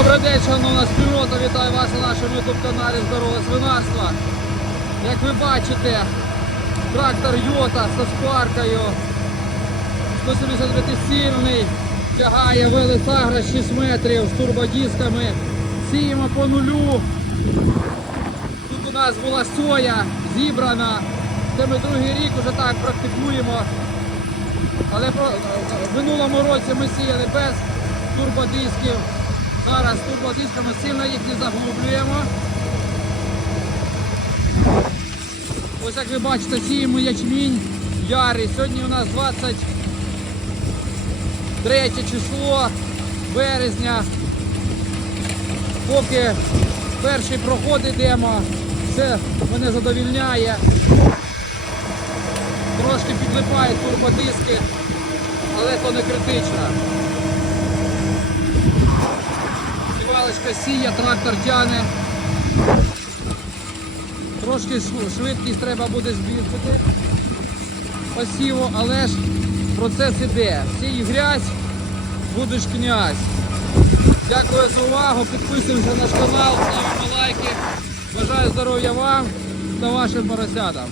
Добрий день, шановна спільнота, вітаю вас на нашому YouTube каналі Здорове свинарство. Як ви бачите, трактор Йота з спаркою 175 сильний, тягає велесагра 6 метрів з турбодисками. Сіємо по нулю. Тут у нас була соя зібрана. Це ми другий рік вже так практикуємо. Але в минулому році ми сіяли без турбодисків. Зараз турбодисками сильно їх не заглублюємо. Ось як ви бачите, сіємо ячмінь ярий. Сьогодні у нас 23 число березня. Поки перший проход йдемо, все мене задовільняє. Трошки підлипають турбодиски, але то не критично. Сівалочка сіє, трактор тяне. Трошки швидкість треба буде збільшити посіву, але ж процес іде. Сій грязь, будеш князь. Дякую за увагу, підписуємося на наш канал, ставимо лайки. Бажаю здоров'я вам та вашим поросятам.